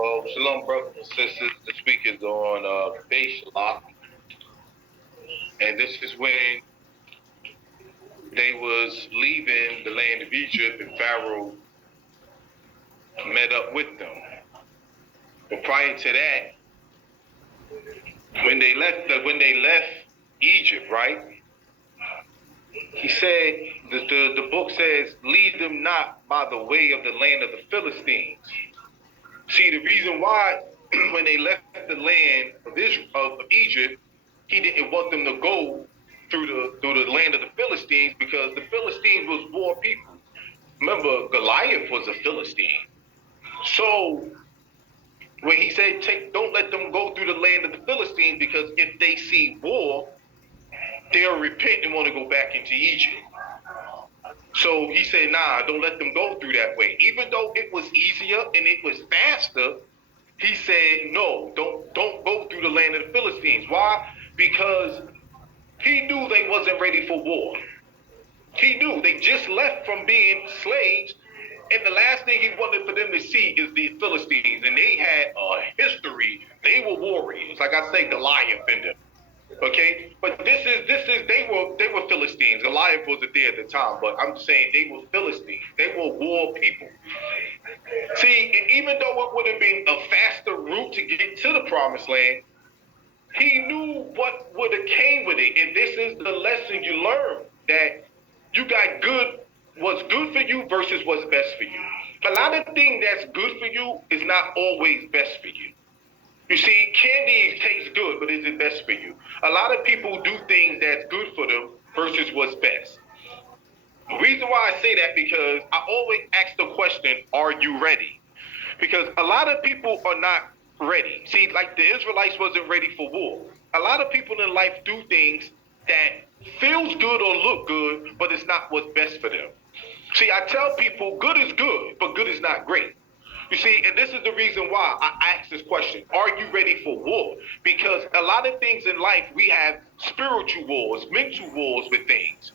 Well, shalom, brothers and sisters. The speakers on Beshaelach, and this is when they was leaving the land of Egypt, and Pharaoh met up with them. But prior to that, when they left Egypt, right? He said the book says, "Lead them not by the way of the land of the Philistines." See, the reason why when they left the land of Egypt, he didn't want them to go through the land of the Philistines because the Philistines was war people. Remember, Goliath was a Philistine. So when he said, don't let them go through the land of the Philistines, because if they see war, they'll repent and want to go back into Egypt. So he said, nah, don't let them go through that way. Even though it was easier and it was faster, he said, no, don't go through the land of the Philistines. Why? Because he knew they wasn't ready for war. He knew they just left from being slaves, and the last thing he wanted for them to see is the Philistines, and they had a history. They were warriors, like I say, Goliath in them. Okay, but this is they were Philistines. Goliath wasn't there at the time, but I'm saying they were Philistines. They were war people. See, even though it would have been a faster route to get to the promised land, he knew what would have came with it. And this is the lesson you learn, that you got what's good for you versus what's best for you. A lot of things that's good for you is not always best for you. You see, candy tastes good, but is it best for you? A lot of people do things that's good for them versus what's best. The reason why I say that, because I always ask the question, are you ready? Because a lot of people are not ready. See, like the Israelites wasn't ready for war. A lot of people in life do things that feels good or look good, but it's not what's best for them. See, I tell people good is good, but good is not great. You see, and this is the reason why I ask this question. Are you ready for war? Because a lot of things in life, we have spiritual wars, mental wars with things.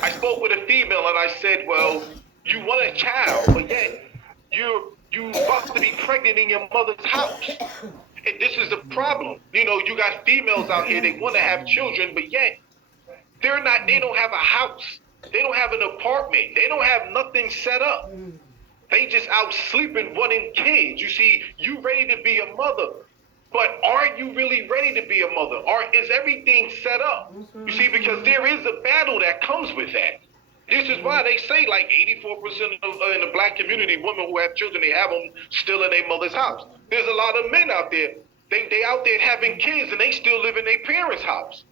I spoke with a female and I said, well, you want a child, but yet you about to be pregnant in your mother's house. And this is the problem. You know, you got females out here, they want to have children, but yet they don't have a house. They don't have an apartment. They don't have nothing set up. They just out sleeping, wanting kids. You see, you ready to be a mother, but are you really ready to be a mother? Or is everything set up? You see, because there is a battle that comes with that. This is why they say like 84% of in the black community, women who have children, they have them still in their mother's house. There's a lot of men out there, they out there having kids and they still live in their parents' house.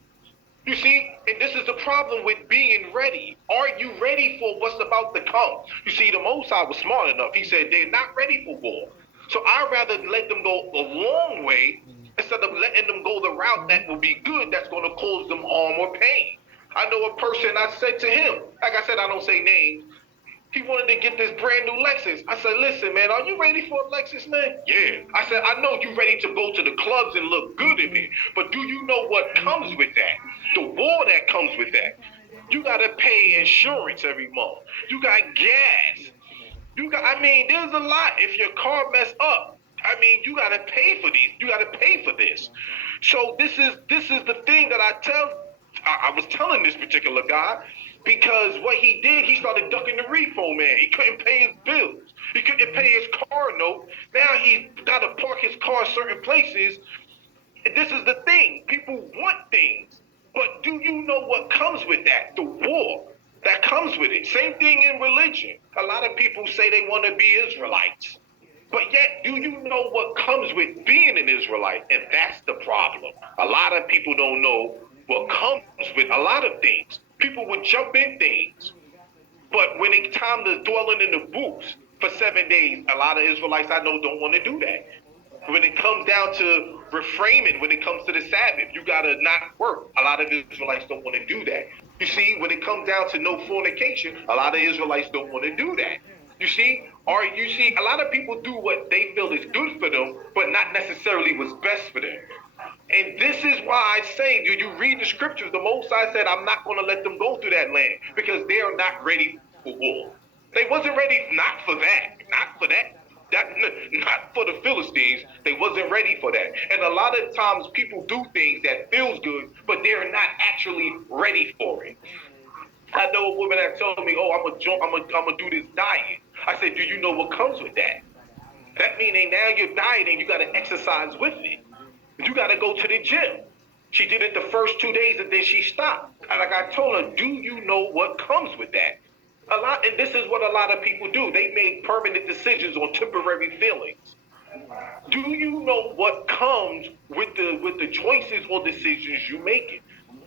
You see, and this is the problem with being ready. Are you ready for what's about to come? You see, the Most High was smart enough. He said they're not ready for war. So I'd rather let them go a long way instead of letting them go the route that will be good, that's going to cause them harm or pain. I know a person, I said to him, like I said, I don't say names. He wanted to get this brand new Lexus. I said, listen, man, are you ready for a Lexus, man? Yeah. I said, I know you're ready to go to the clubs and look good in it, but do you know what comes with that? The war that comes with that. You got to pay insurance every month. You got gas. There's a lot. If your car mess up, you got to pay for these. You got to pay for this. So this is the thing that I was telling this particular guy, because what he did, he started ducking the repo man. He couldn't pay his bills. He couldn't pay his car note. Now he got to park his car certain places. And this is the thing. People want things. But do you know what comes with that? The war that comes with it. Same thing in religion. A lot of people say they want to be Israelites. But yet, do you know what comes with being an Israelite? And that's the problem. A lot of people don't know what comes with a lot of things. People would jump in things. But when it's time to dwelling in the booths for 7 days, a lot of Israelites I know don't want to do that. When it comes down to refraining, when it comes to the Sabbath, you got to not work. A lot of Israelites don't want to do that. You see, when it comes down to no fornication, a lot of Israelites don't want to do that. You see, a lot of people do what they feel is good for them, but not necessarily what's best for them. And this is why I say, you read the scriptures, the Most High said, I'm not going to let them go through that land because they are not ready for war. They wasn't ready, not for that. That not for the Philistines. They wasn't ready for that. And a lot of times people do things that feels good, but they're not actually ready for it. I know a woman that told me, "Oh, I'm gonna do this diet." I said, "Do you know what comes with that?" That meaning now you're dieting, you got to exercise with it. You got to go to the gym. She did it the first 2 days and then she stopped. Like I told her, do you know what comes with that? A lot, and this is what a lot of people do. They make permanent decisions on temporary feelings. Do you know what comes with the choices or decisions you make?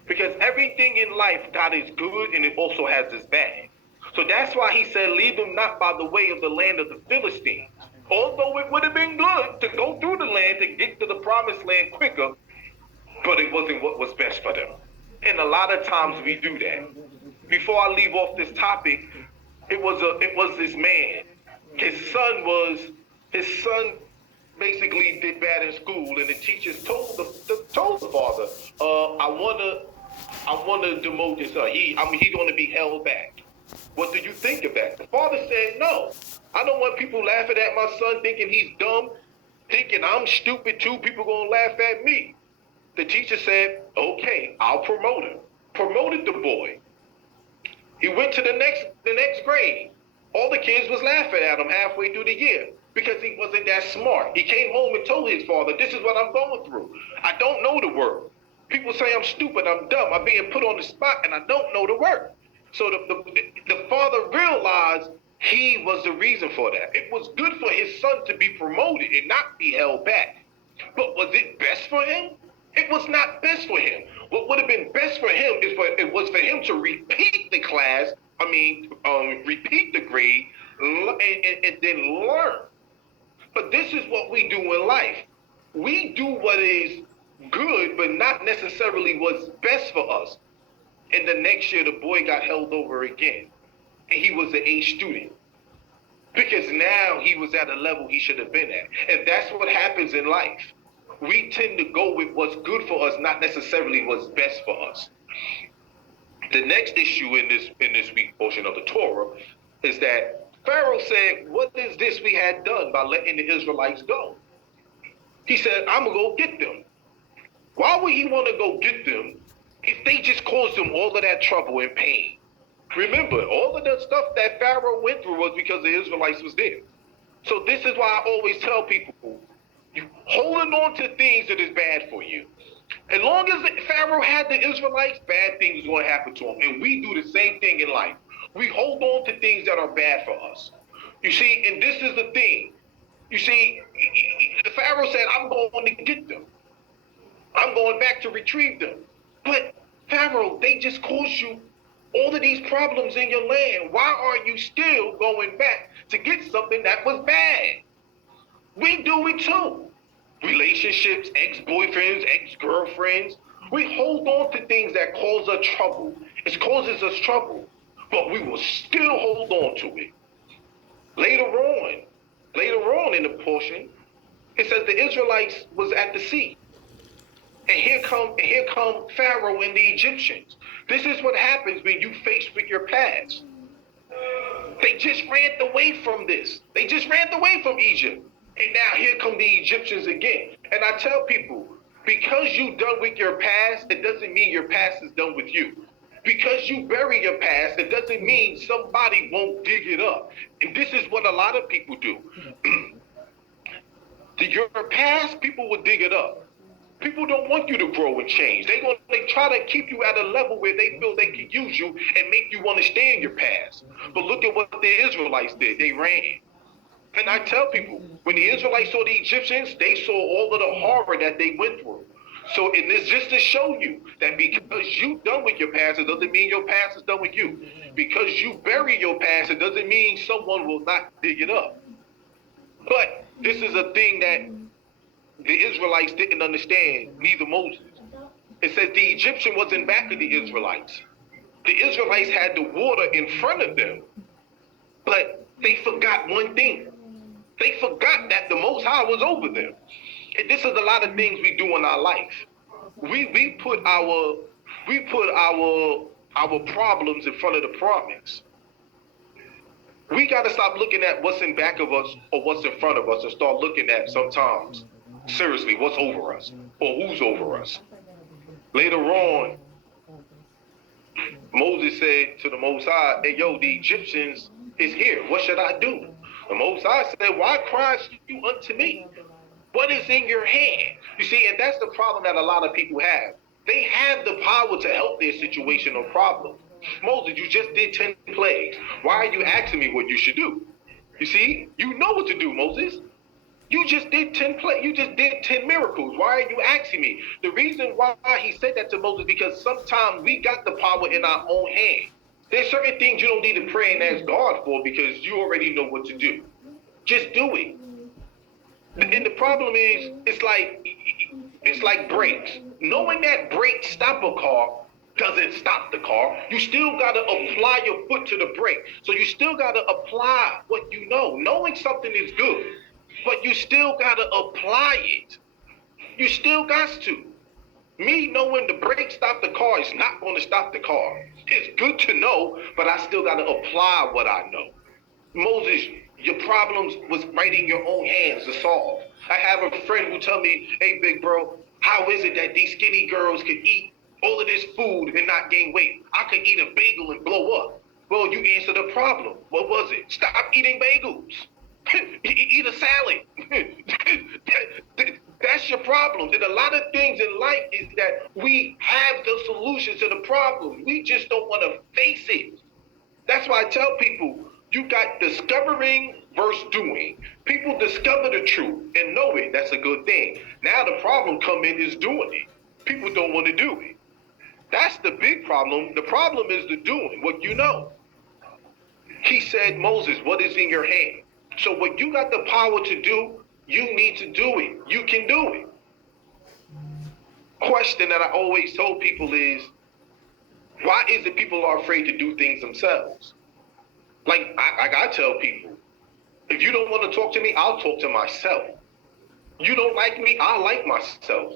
Because everything in life, God is good and it also has its bad. So that's why he said, lead them not by the way of the land of the Philistines. Although it would have been good to go through the land to get to the promised land quicker, but it wasn't what was best for them. And a lot of times we do that. Before I leave off this topic, it was this man. His son basically did bad in school, and the teachers told the father, I wanna demote this son. He's gonna be held back. What do you think of that? The father said, no. I don't want people laughing at my son thinking he's dumb, thinking I'm stupid too. People gonna laugh at me. The teacher said, okay, I'll promote him. Promoted the boy. He went to the next grade. All the kids was laughing at him halfway through the year because he wasn't that smart. He came home and told his father, this is what I'm going through. I don't know the word. People say I'm stupid, I'm dumb, I'm being put on the spot, and I don't know the word. So the father realized he was the reason for that. It was good for his son to be promoted and not be held back. But was it best for him? It was not best for him. What would have been best for him it was for him to repeat the class, repeat the grade, and then learn. But this is what we do in life. We do what is good, but not necessarily what's best for us. And the next year, the boy got held over again. And he was an A student. Because now he was at a level he should have been at. And that's what happens in life. We tend to go with what's good for us, not necessarily what's best for us. The next issue in this week portion of the Torah is that Pharaoh said, what is this we had done by letting the Israelites go? He said, I'm going to go get them. Why would he want to go get them if they just caused him all of that trouble and pain? Remember, all of the stuff that Pharaoh went through was because the Israelites was there. So this is why I always tell people, you holding on to things that is bad for you. As long as Pharaoh had the Israelites, bad things are going to happen to him. And we do the same thing in life. We hold on to things that are bad for us. You see, and this is the thing. You see, the Pharaoh said, I'm going to get them. I'm going back to retrieve them. But Pharaoh, they just caused you all of these problems in your land. Why are you still going back to get something that was bad? We do it too. Relationships, ex-boyfriends, ex-girlfriends. We hold on to things that cause us trouble. It causes us trouble, but we will still hold on to it. Later on in the portion, it says the Israelites was at the sea. And here come Pharaoh and the Egyptians. This is what happens when you face with your past. They just ran away from this. They just ran away from Egypt. And now here come the Egyptians again. And I tell people, because you done with your past, it doesn't mean your past is done with you. Because you bury your past, it doesn't mean somebody won't dig it up. And this is what a lot of people do. Your past, people will dig it up. People don't want you to grow and change. They try to keep you at a level where they feel they can use you and make you want to stay in your past. But look at what the Israelites did. They ran. And I tell people, when the Israelites saw the Egyptians, they saw all of the horror that they went through. So it is just to show you that because you done with your past, it doesn't mean your past is done with you. Because you bury your past, it doesn't mean someone will not dig it up. But this is a thing that the Israelites didn't understand, neither Moses. It says the Egyptian wasn't back of the Israelites. The Israelites had the water in front of them, but they forgot one thing. They forgot that the Most High was over them. And this is a lot of things we do in our life. We put our problems in front of the promise. We got to stop looking at what's in back of us or what's in front of us and start looking at sometimes, seriously, what's over us or who's over us. Later on, Moses said to the Most High, hey, yo, the Egyptians is here. What should I do? The Most High said, why criest you unto me? What is in your hand? You see, and that's the problem that a lot of people have. They have the power to help their situation or problem. Moses, you just did 10 plagues. Why are you asking me what you should do? You see, you know what to do, Moses. You just did 10 you just did 10 miracles. Why are you asking me? The reason why he said that to Moses, because sometimes we got the power in our own hand. There's certain things you don't need to pray and ask God for because you already know what to do. Just do it. And the problem is, it's like brakes. Knowing that brakes stop a car doesn't stop the car. You still got to apply your foot to the brake. So you still got to apply what you know. Knowing something is good, but you still got to apply it. You still got to. Me knowing the brake stop the car is not going to stop the car. It's good to know, but I still got to apply what I know. Moses, your problems was right in your own hands to solve. I have a friend who tell me, hey, big bro, how is it that these skinny girls can eat all of this food and not gain weight? I could eat a bagel and blow up. Well, you answered the problem. What was it? Stop eating bagels. Eat a salad. That's your problem. And a lot of things in life is that we have the solutions to the problem. We just don't want to face it. That's why I tell people, you got discovering versus doing. People discover the truth and know it. That's a good thing. Now the problem come in is doing it. People don't want to do it. That's the big problem. The problem is the doing, what you know. He said, Moses, what is in your hand? So what you got the power to do, you need to do it. You can do it. Question that I always told people is, why is it people are afraid to do things themselves? Like I tell people, if you don't want to talk to me, I'll talk to myself. You don't like me, I'll like myself.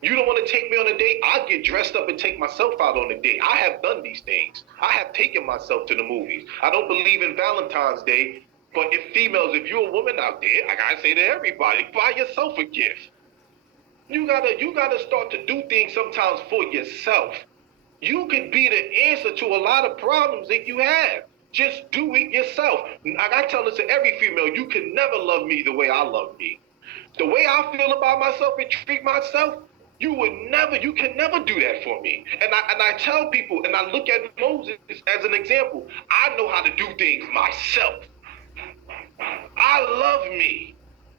You don't want to take me on a date, I'll get dressed up and take myself out on a date. I have done these things. I have taken myself to the movies. I don't believe in Valentine's Day, but if you're a woman out there, I gotta say to everybody, buy yourself a gift. You gotta start to do things sometimes for yourself. You could be the answer to a lot of problems that you have. Just do it yourself. I tell this to every female, you can never love me the way I love me. The way I feel about myself and treat myself, you can never do that for me. And I tell people, and I look at Moses as an example. I know how to do things myself. I love me.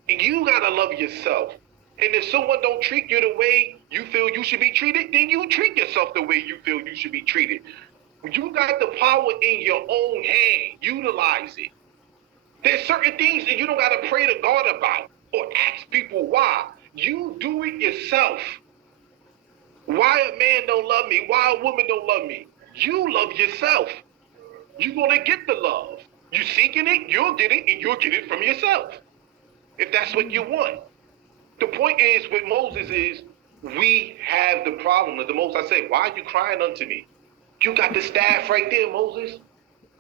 And you gotta love yourself. And if someone don't treat you the way you feel you should be treated, then you treat yourself the way you feel you should be treated. You got the power in your own hand. Utilize it. There's certain things that you don't gotta pray to God about or ask people why. You do it yourself. Why a man don't love me? Why a woman don't love me? You love yourself. You're gonna get the love. You seeking it, you'll get it, and you'll get it from yourself. If that's what you want. The point is with Moses is we have the problem. The most I say, why are you crying unto me? You got the staff right there, Moses.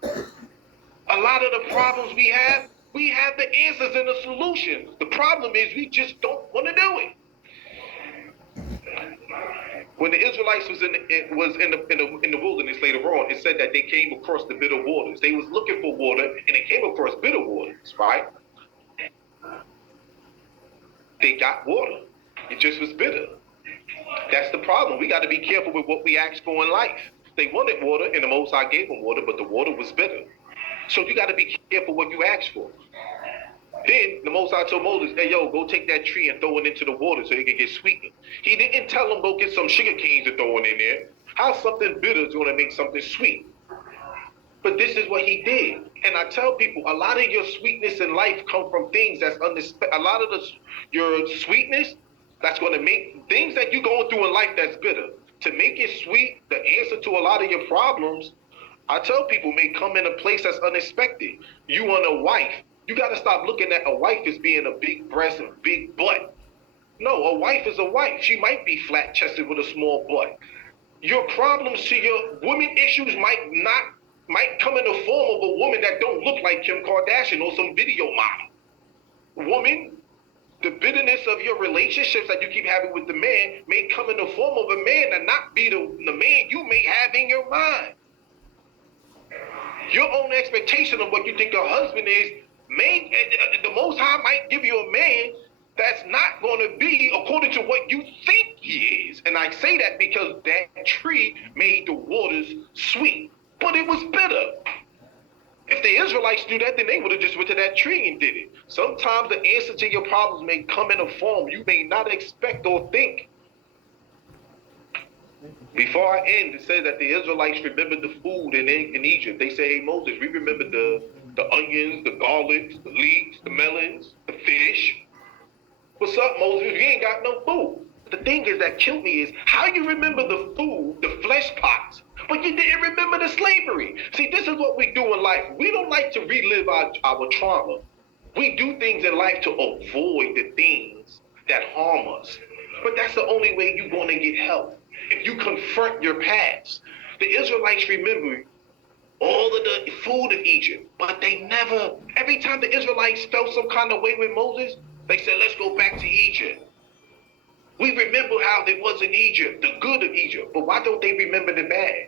A lot of the problems we have the answers and the solutions. The problem is we just don't want to do it. When the Israelites was in the wilderness later on, it said that they came across the bitter waters. They was looking for water and they came across bitter waters, right? They got water. It just was bitter. That's the problem. We got to be careful with what we ask for in life. They wanted water, and the Most High gave them water, but the water was bitter. So you got to be careful what you ask for. Then the Most High told Moses, hey, yo, go take that tree and throw it into the water so it can get sweetened. He didn't tell him go get some sugar canes and throw it in there. How something bitter is going to make something sweet? But this is what he did. And I tell people, a lot of your sweetness in life come from things that's unexpected. A lot of your sweetness that's going to make things that you're going through in life that's bitter. To make it sweet, the answer to a lot of your problems, I tell people, may come in a place that's unexpected. You want a wife. You got to stop looking at a wife as being a big breast and big butt. No, a wife is a wife. She might be flat-chested with a small butt. Your problems to your women issues might might come in the form of a woman that don't look like Kim Kardashian or some video model. Woman, the bitterness of your relationships that you keep having with the man may come in the form of a man and not be the man you may have in your mind. Your own expectation of what you think a husband is, the Most High might give you a man that's not going to be according to what you think he is. And I say that because that tree made the waters sweet, but it was bitter. If the Israelites knew that, then they would have just went to that tree and did it. Sometimes the answer to your problems may come in a form you may not expect or think. Before I end, it says that the Israelites remembered the food in Egypt. They say, hey, Moses, we remember the onions, the garlics, the leeks, the melons, the fish. What's up, Moses? You ain't got no food. The thing is that killed me is how you remember the food, the flesh pots, but you didn't remember the slavery. See, this is what we do in life. We don't like to relive our trauma. We do things in life to avoid the things that harm us. But that's the only way you're going to get help. If you confront your past. The Israelites remember all of the food of Egypt, but they never, every time the Israelites felt some kind of way with Moses, they said, let's go back to Egypt. We remember how it was in Egypt, the good of Egypt, but why don't they remember the bad?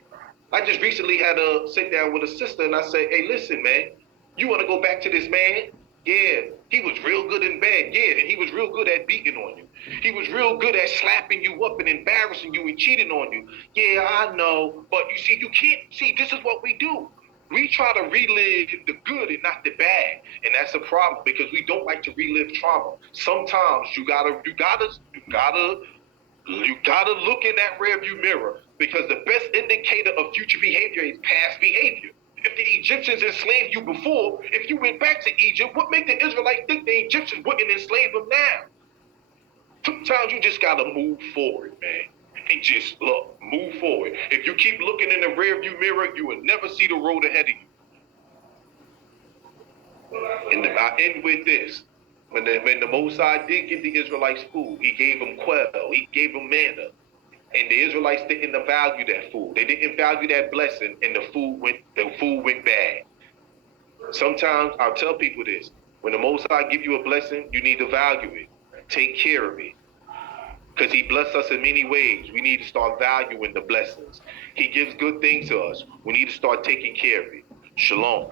I just recently had a sit down with a sister and I said, hey, listen, man, you want to go back to this man? Yeah, he was real good in bed. Yeah, and he was real good at beating on you. He was real good at slapping you up and embarrassing you and cheating on you. Yeah, I know, but you see, you can't, see, this is what we do. We try to relive the good and not the bad, and that's a problem because we don't like to relive trauma. Sometimes you gotta look in that rearview mirror because the best indicator of future behavior is past behavior. If the Egyptians enslaved you before, if you went back to Egypt, what made the Israelites think the Egyptians wouldn't enslave them now? Sometimes you just gotta move forward, man. And just look, move forward. If you keep looking in the rearview mirror, you will never see the road ahead of you. And I end with this. When the Most High did give the Israelites food, he gave them quail, he gave them manna. And the Israelites didn't value that food. They didn't value that blessing, and the food went bad. Sometimes I'll tell people this. When the Most High give you a blessing, you need to value it. Take care of it. Because he blessed us in many ways. We need to start valuing the blessings. He gives good things to us. We need to start taking care of it. Shalom.